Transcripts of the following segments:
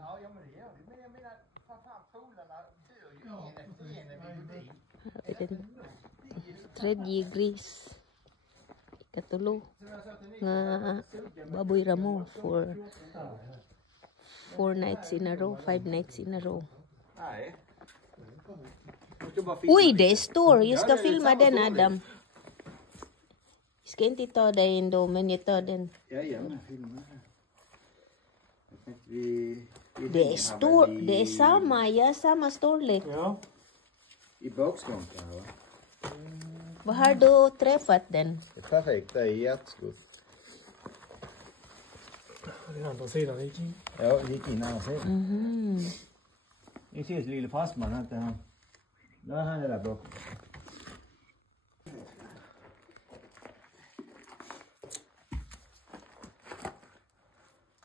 Ja, men det gör vi. Men jag menar, fan polarna dör ju en efter en när vi går dit. Tredje gris. Ikatulo. Nga baboy ramo for 4 nights in a row, 5 nights in a row. Nej. Oj, det är stor. Jag ska filma den, Adam. Jag ska inte ta dig ändå, men jag tar den. Ja, gärna filma. Det är stor. Det är samma. Ja, samma storlek. Ja. I bakskånken, va? Var har du träffat den? Det är perfekt, det är hjärtskott. Den andra sidan gick in. Ja, det gick in andra sidan. Mhm. Ni ses lille fastman, inte han? Där han är där bakom.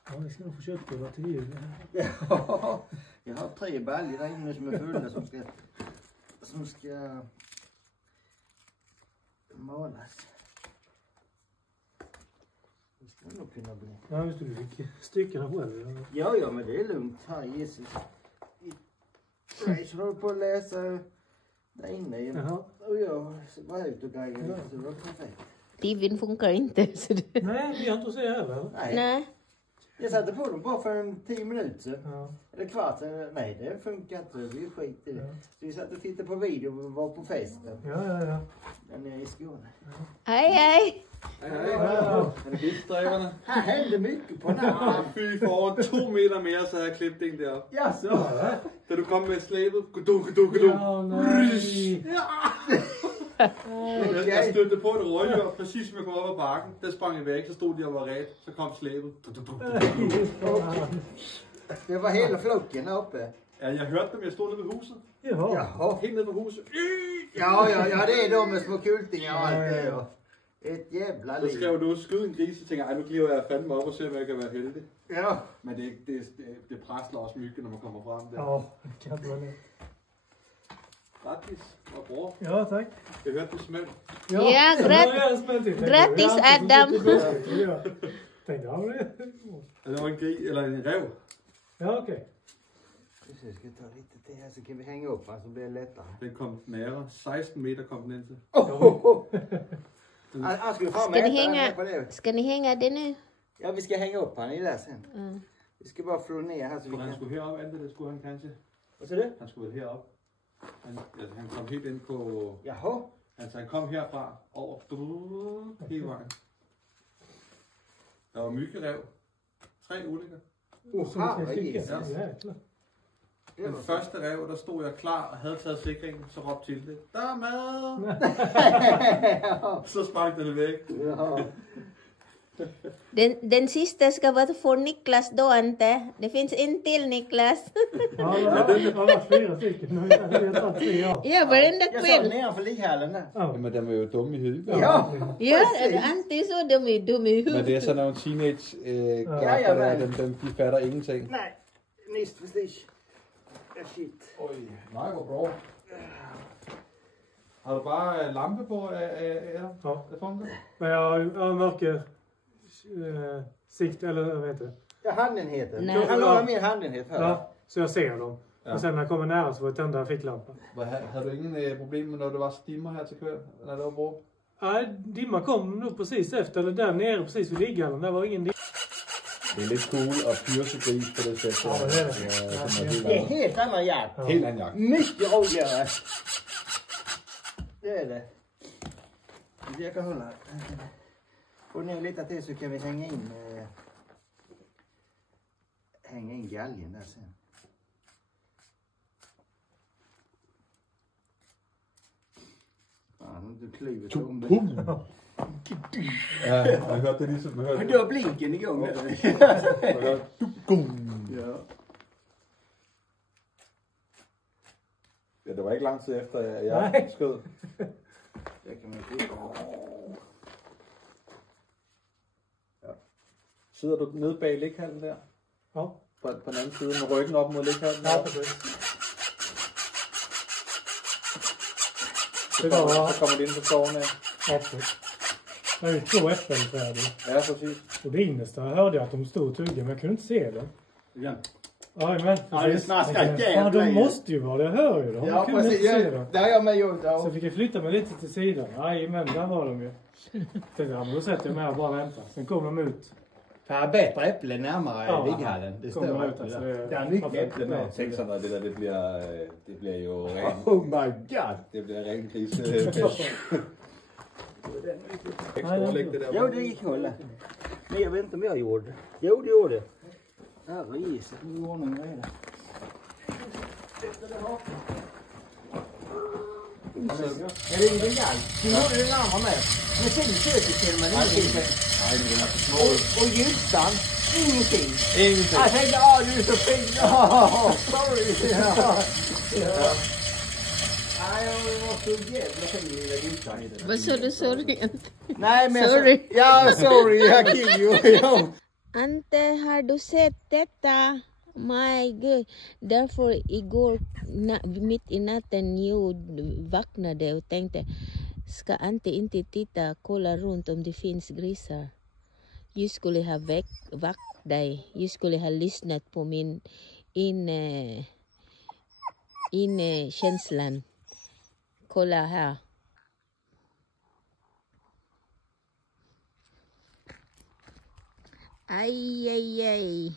Ja, det ska nog få köttbullar till jul. Ja, jag har 3 baljor där inne som är fulla som ska malas. Det ska nog kunna bli. Ja, just det, du fick styckena själv. Ja, men det är lugnt här, Jesus. Rachel håller på att läsa där inne. Jaha. Och jag var ute och gaggade lite, så det var perfekt. TVn funkar inte. Så det... Nej, vi har inte att se här, va? Nej. Jag satte på dem bara för 10 minuter. Ja. Eller kvart. Nej, det funkar inte. Vi skit i det. Ja. Så vi satt och tittade på video och var på festen. Ja. Där nere i Skåne. Hej, hej. Ja. Er det bilstræberne? Här hände mycket på natten. Fy, foran 2 meter mere, så har jeg klippet en der. Ja, så. Da du kom med slæbet, gudum. Ja, nej. Jeg stødte på et røgør, præcis som jeg kom op ad bakken. Der sprang jeg væk, så stod de og var ret. Så kom slæbet. Det var hela flocken där uppe. Ja, jeg hørte dem. Jeg stod nede ved huset. Jaha. Jaha. Helt nede ved huset. Ja, det är de med små kultingar och allt det. Och ett jävla Så liv. skrev du, skyd en gris, så tænker jeg, nu kliver jeg fandme op og ser, om jeg kan være heldig. Ja. Men det presler også mygge, når man kommer frem der. Ja, det kan inte vara det. Grattis, og bror. Ja, tack. Jeg hørte det smelt. Ja, grattis, Adam. Ja. Tänkte, ja, det. Det var en gris, eller en rev. Ja, okej. Precis, ska ta lite till här så kan vi hänga upp så blir det lättare. Den kom nærmere. 16 meter kom den ind til. Han skulle fram Ska ni och äta hänga- på det. Ska ni hänga den nu? Ja, vi ska hänga upp han i där sen. Mm. Vi ska bara flå ner här så vi Skulle han kan... skulle herop, Ante, det skulle han kanskje. Vad sa du? Han skulle vel herop. Han kom helt ind på... Jaha. Altså han kom herfra over hele vejen. Der var myggerev. 3 ulykker. Ja. Ja. Den første rev, der stod jeg klar og havde taget sikringen, så råbte Tilde, der er mad! Så sprang den væk. Ja. Den sista ska vara för Niklas då, Ante. Det finns en till, Niklas. Ja, det har varit 4 stycken. Nu har jag tagit 3 år. Ja, varenda Jag sa kväll. nedanför ligghallen där. Ja. Jamen, den var jo dum i hovedet. Ja. Ja, Ante är så dum i Men det er huvudet. sådan nogle teenage Ja, ja, karakterer, de fatter ingenting. Nej, nyss precis. Ja, shit. Oj, nej, hvor bra. Har du bare lampe på? Ja. Det funkar? Men jag har mörker sikt, eller vad heter det? Ja, handenheten. Nej. Han la mer handenhet här. Ja, så jag ser dem. Ja. Och sen när jag kommer nära så får jag tända ficklampa. Havde du ingen problemer, når det var stimmer her til kväll? Når det var bra? Nej, dimma kom nog precis efter, eller där nere precis vid ligghallen. Där var ingen dimma. Det er lidt cool at pyrse gris på det sæt. Ja, det er det. Det är helt annan jakt. Helt anden jagt. Mycket roligare. Det är det. Jag kan hålla. Få ner lite till så kan vi hänga in galgen där sen. Fan, du klyver tomben. Ja, jeg hørte det ligesom. Jeg hørte Men du har blinken igång med det. Ja. Ja, det var ikke lang tid efter, Nej. jeg skød. Det kan man kigge på. Sidder du nede bag lighallen der? Ja, På den anden side med ryggen op mod lighallen? ja precis. Så kommer det ind på skoven af. Ja, precis. Det är ju 2 äppelträd. Ja, præcis. Och det innersta hörde jag att de stod och tuggade, men jag kunde inte se det. Igen. Jajamän, Ja, det snaskar Ja, jävligt. de måste ju vara det. Jag hör ju dem. Ja, Jag kunde precis. inte se dem. Det har jag med gjort. Så Ja. fick jag flytta mig lite till sidan. Jajamän, där var de ju. Tänkte jag, men då sätter jag mig här och bara väntar. Sen kommer de ut. För bättre äpple närmare Ja, ligghallen. Det kommer står ut, äpple alltså, där. Det är mycket äpple med. Sexarna, det blir ju ren. Oh my god. Det blir ren gris. Jo, det gick hålla. Men jag vet inte om jag gjorde det. Jo, det gjorde det. Ja, vad gissar. Nu går ordning och reda. Är det ingen gall? Du gjorde den andra med. Men sen köpte till mig ingenting. Och gyltan, ingenting. Jag tänkte, du är så fin. Sorry. Nej, jag var så jävla fin lilla gyltan i den. Vad sa du? Sorry. Nej, men Sorry. Ja, sorry. Jag kill you. Ante, har du sett detta? My God. Därför igår mitt i natten jag vaknade och tänkte, ska Ante inte titta, kolla runt om det finns grisar. Jag skulle ha väckt dig. Jag skulle ha lyssnat på min känslan. Kolla här. Aj, aj, aj.